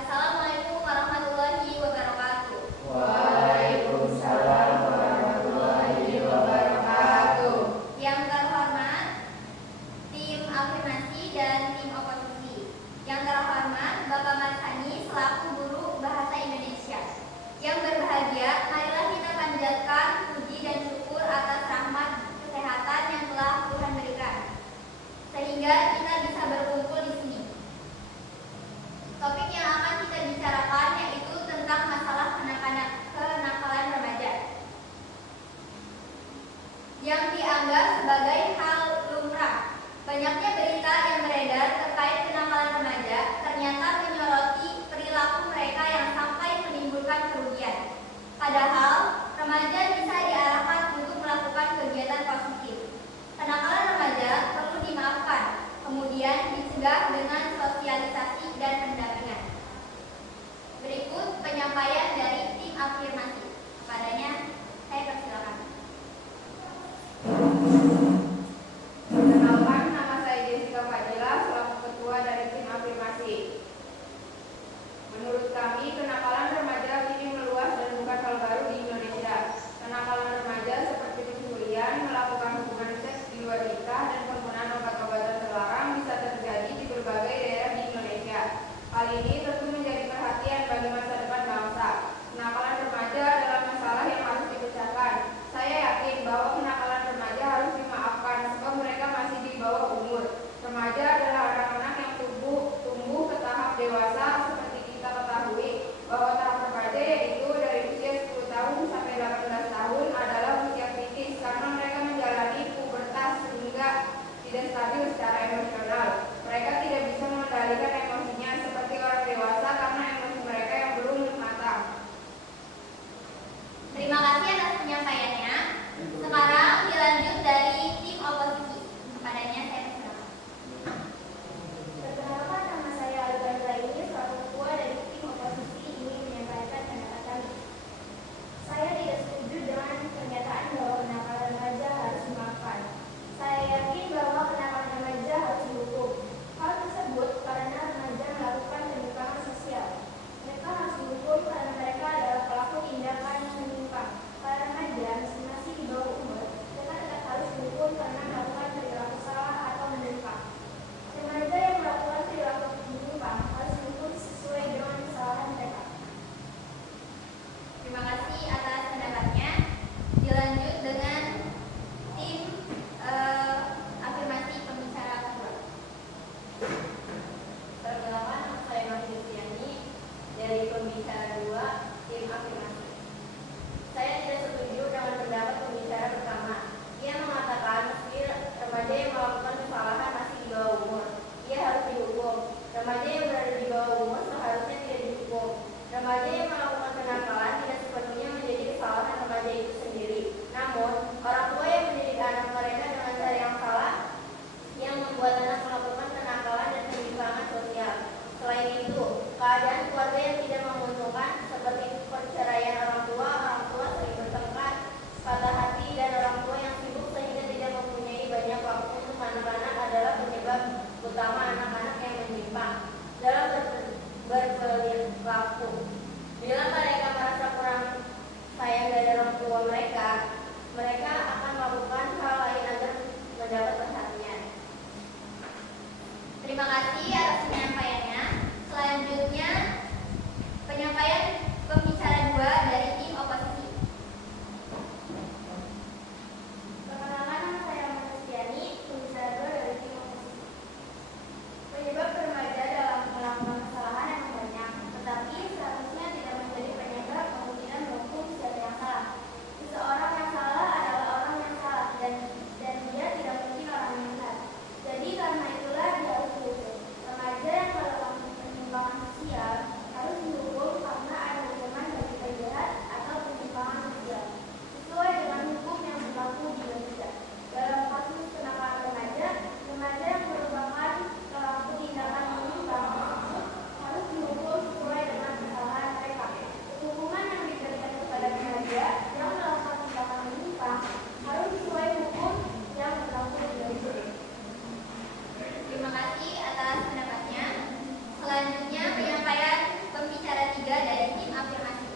Assalamualaikum warahmatullahi wabarakatuh. Waalaikumsalam warahmatullahi wabarakatuh. Yang terhormat tim afirmasi dan tim oposisi. Yang terhormat Bapak Marhani selaku guru bahasa Indonesia. Yang berbahagia, marilah kita panjatkan puji dan syukur atas rahmat kesehatan yang telah Tuhan berikan, sehingga kita bisa berkumpul di sini. Topik yang akan kita bicarakan yaitu tentang masalah kenakalan remaja yang dianggap sebagai hal lumrah. Banyaknya berita yang beredar terkait kenakalan remaja ternyata menyoroti perilaku mereka yang sampai menimbulkan kerugian. Padahal remaja bisa diarahkan untuk melakukan kegiatan positif. Kenakalan remaja perlu dimaafkan, kemudian dicegah dengan sosialisasi dan pendampingan. Berikut penyampaian dari tim afirmasi. Kepadanya saya persilakan. Perkenalkan, nama saya Jessica Fadila selaku ketua dari tim afirmasi. Menurut kami, kenakalan remaja kini meluas dan bukan hal baru di Indonesia. Kenakalan remaja seperti pencurian, melakukan hubungan seks di luar nikah, dan penggunaan obat-obatan terlarang bisa terjadi di berbagai daerah di Indonesia. Hal ini tentu menjadi perhatian bagi masa depan bangsa. Kenakalan remaja adalah masalah yang harus dipecahkan. Saya yakin bahwa kenakalan remaja harus dimaafkan sebab mereka masih di bawah umur. Remaja adalah anak-anak yang tumbuh ke tahap dewasa. Seperti kita ketahui bahwa tahap remaja yaitu dari usia 10 tahun sampai 18 tahun adalah usia kritis karena mereka menjalani pubertas sehingga tidak stabil secara emosional. Mereka tidak bisa mengendalikan emosinya seperti orang dewasa karena emosi mereka yang belum matang. Terima kasih atas penyampaiannya. Sekarang dilanjut dari tim oposisi. Kepadanya saya persilakan. Perkenalkan, nama saya Alexandra ini selaku ketua dari tim oposisi ingin menyampaikan pendapat kami. Saya tidak setuju dengan pernyataan bahwa kenakalan remaja harus dimaafkan. Saya yakin bahwa kenakalan remaja harus dihukum. Hal tersebut karena remaja melakukan penyimpangan sosial. Mereka harus dihukum karena mereka adalah pelaku tindakan yang menyimpang. Para remaja masih di bawah umur, mereka tetap harus dihukum karena melakukan perilaku salah atau menyimpang. Remaja yang melakukan perilaku menyimpang harus dihukum sesuai dengan kesalahan mereka. Terima kasih atas pendapatnya. Dilanjut dengan tim afirmasi pembicara kedua. Perkenalkan, nama saya Masih Yustiani dari pembicara 2 tim afirmasi. Saya tidak setuju dengan pendapat pembicara pertama. Ia mengatakan meski remaja yang melakukan kesalahan masih di bawah umur, ia harus dihukum. Remaja yang berada di bawah umur seharusnya tidak dihukum. Remaja yang melakukan kenakalan tidak sepenuhnya menjadi kesalahan remaja itu sendiri. Namun, orang tua yang mendidik anak mereka dengan cara yang salah yang membuat anak melakukan kenakalan dan penyimpangan sosial. Selain itu, keadaan keluarga yang tidak menguntungkan seperti perceraian orang tua sering bertengkar, patah hati, dan orang tua yang sibuk sehingga tidak mempunyai banyak waktu untuk anak-anak adalah penyebab utama anak-anak yang menyimpang dalam berperilaku. Bila mereka merasa kurang sayang dari orang tua mereka akan melakukan hal lain agar mendapat perhatian. Terima kasih atas penyampaiannya. Selanjutnya penyampaian pembicara 2 dari tim oposisi. Perkenalkan, nama saya Ahmad Kristiani, pembicara 2 dari tim oposisi. Penyebab remaja dalam melakukan kesalahan memang banyak, tetapi seharusnya tidak menjadi penyebab kemungkinan menghukum siapa yang salah. Seseorang yang salah adalah orang yang salah dan dia tidak mungkin orang yang benar. Jadi karena itulah dia harus Terima kasih atas pendapatnya. Selanjutnya penyampaian pembicara 3 dari tim afirmasi.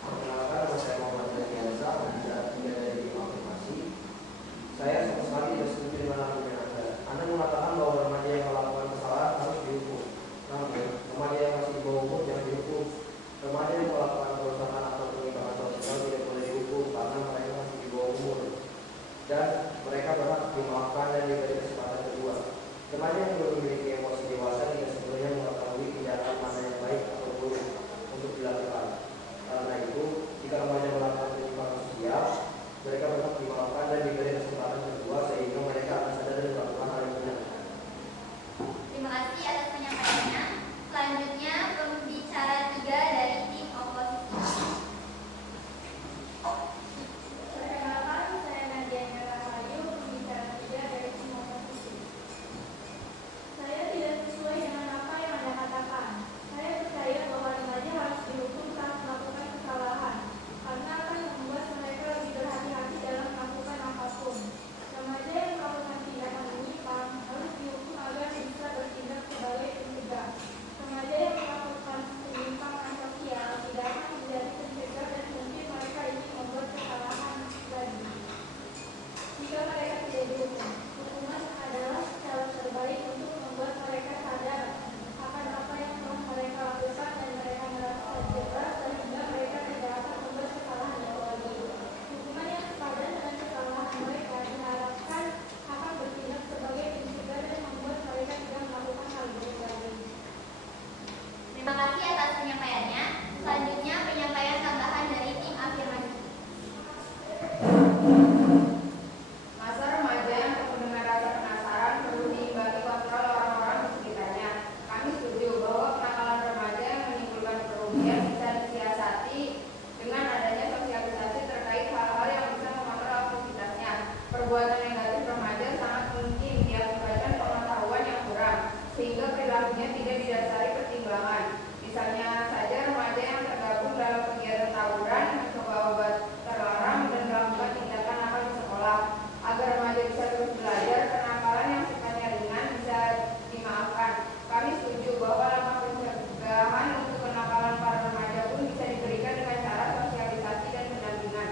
Perkenalkan, nama saya Muhammad Reza, pembicara 3 dari tim afirmasi. Saya sama sekali tidak setuju dengan argumen Anda. Anda mengatakan bahwa remaja yang melakukan kesalahan harus dihukum. Namun, remaja yang masih di bawah umur jangan dihukum. Remaja yang melakukan kerusakan atau penyimpangan sosial tidak boleh dihukum karena mereka masih di bawah umur dan mereka berhak dimaafkan dan diberi kesempatan kedua. Remaja yang belum memiliki emosi dewasa tidak sepenuhnya mengetahui tindakan mana yang baik atau buruk untuk dilakukan. Karena itu, jika remaja melakukan penyimpangan sosial, mereka berhak dimaafkan dan diberi kesempatan kedua sehingga mereka akan sadar dan melakukan hal yang benar. Terima kasih atas penyampaiannya. Selanjutnya pembicara 3 dari tim oposisi. Perkenalkan, saya Nadia Rahayu, pembicara 3 dari tim oposisi. Saya tidak sesuai dengan apa yang Anda katakan. Saya percaya bahwa remaja harus dihukum saat melakukan kesalahan, karena akan membuat mereka lebih berhati-hati dalam melakukan apapun. Remaja yang melakukan tindakan menyimpang harus dihukum agar bisa bertindak sebagai pencegah. Remaja yang melakukan penyimpangan sosial tidak akan menjadi pencegah dan mungkin mereka ingin membuat kesalahan lagi. Jika mereka tidak dihukum, hukuman adalah cara terbaik untuk membuat mereka sadar akan apa yang telah mereka lakukan dan mereka merasa jelas sehingga mereka tidak akan membuat kesalahan yang lagi. Hukuman yang sepadan dengan kesalahan mereka diharapkan akan bertindak sebagai pencegah dan membuat mereka tidak melakukan hal buruk lagi. Terima kasih atas penyampaiannya. Selanjutnya penyampaian tambahan dari tim afirmasi. Masa remaja yang penuh dengan rasa penasaran perlu diimbangi kontrol orang-orang di sekitarnya. Kami setuju bahwa kenakalan remaja yang menimbulkan kerugian bisa disiasati dengan adanya sosialisasi terkait hal-hal yang bisa mengontrol aktivitasnya. Perbuatan negatif remaja sangat mungkin diakibatkan pengetahuan yang kurang, sehingga perilakunya tidak didasari pertimbangan. Misalnya saja remaja yang tergabung dalam kegiatan tawuran, mencoba obat terlarang, dan melakukan tindakan nakal di sekolah. Agar remaja bisa terus belajar, kenakalan yang sifatnya ringan bisa dimaafkan. Kami setuju bahwa langkah pencegahan untuk kenakalan para remaja pun bisa diberikan dengan cara sosialisasi dan pendampingan.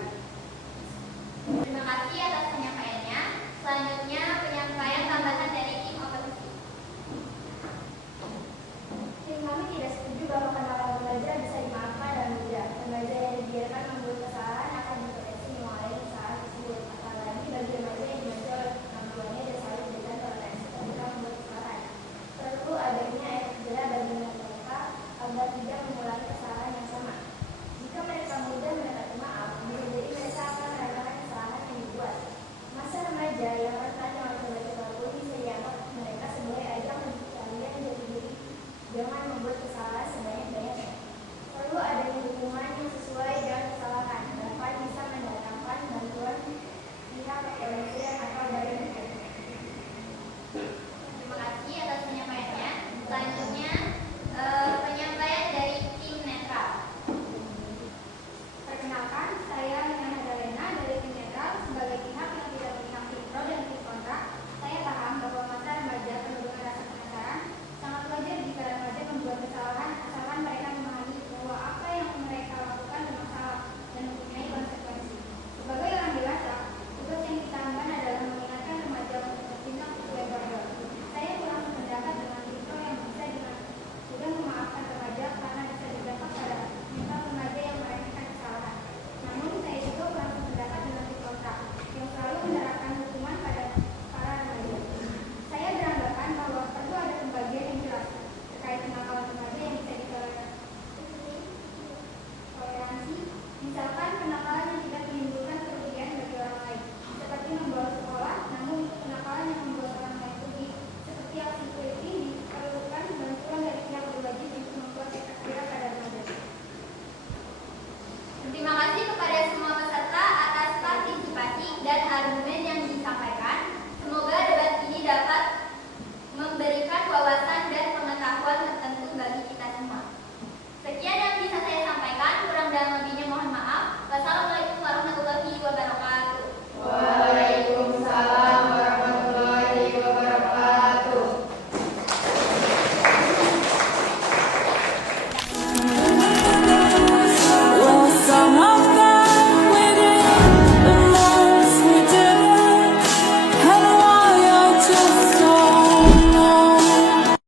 Terima kasih atas penyampaiannya. Selanjutnya penyampaian tambahan dari tim oposisi. Tim kami tidak setuju bahwa kenakalan remaja bisa dimaafkan dan mudah. Remaja yang dibiarkan membuat kesalahan akan berpotensi mengulangi kesalahan tersebut. Apalagi bagi remaja yang dimensi oleh kemampuannya dan selalu diberikan toleransi ketika membuat kesalahan. Perlu adanya efek jerah bagi mereka agar tidak mengulangi kesalahan yang sama. Jika mereka mudah mendapatkan maaf, bisa jadi mereka akan merelakan kesalahan yang dibuat. Masa remaja yang rentan dengan coba-coba pun bisa dianggap mereka sebagai ajang untuk kalian jati diri jangan membuat kesalahan sebanyak-banyaknya. Perlu adanya hukuman yang sesuai dengan kesalahan, bahkan bisa mendatangkan bantuan pihak kepolisian atau badan hukum. Terima kasih atas penyampaiannya. Selanjutnya penyampaian dari tim netral. Perkenalkan, saya Nina Hadalena dari tim netral. Sebagai pihak yang tidak memihak tim pro dan tim kontra, saya paham bahwa masa remaja penuh dengan rasa penasaran. Sangat wajar jika remaja membuat kesalahan asalkan mereka memahami bahwa apa yang mereka lakukan bermasalah dan mempunyai konsekuensi. Sebagai orang dewasa, tugas yang kita emban adalah mengingatkan remaja untuk bertindak sesuai koridor. Saya kurang sependapat dengan tim pro yang bisa dengan sudah memaafkan remaja karena bisa berdampak pada mental remaja yang meremehkan kesalahan. Namun saya juga kurang sependapat dengan tim kontra yang selalu menerapkan hukuman pada para remaja. Saya beranggapan bahwa perlu ada pembagian yang jelas terkait kenakalan remaja yang bisa ditoleransi. Misalkan kenakalan yang tidak menimbulkan kerugian bagi orang lain, seperti membolos sekolah, namun untuk kenakalan yang membuat orang lain rugi, seperti aksi politik, diperlukan bantuan dari pihak berwajib untuk membuat efek jerah pada remaja. Terima kasih kepada semua peserta atas partisipasi dan argumen yang disampaikan. Semoga debat ini dapat memberikan wawasan dan pengetahuan tertentu bagi kita semua. Sekian yang bisa saya sampaikan, kurang dan lebihnya mohon maaf. Wassalamualaikum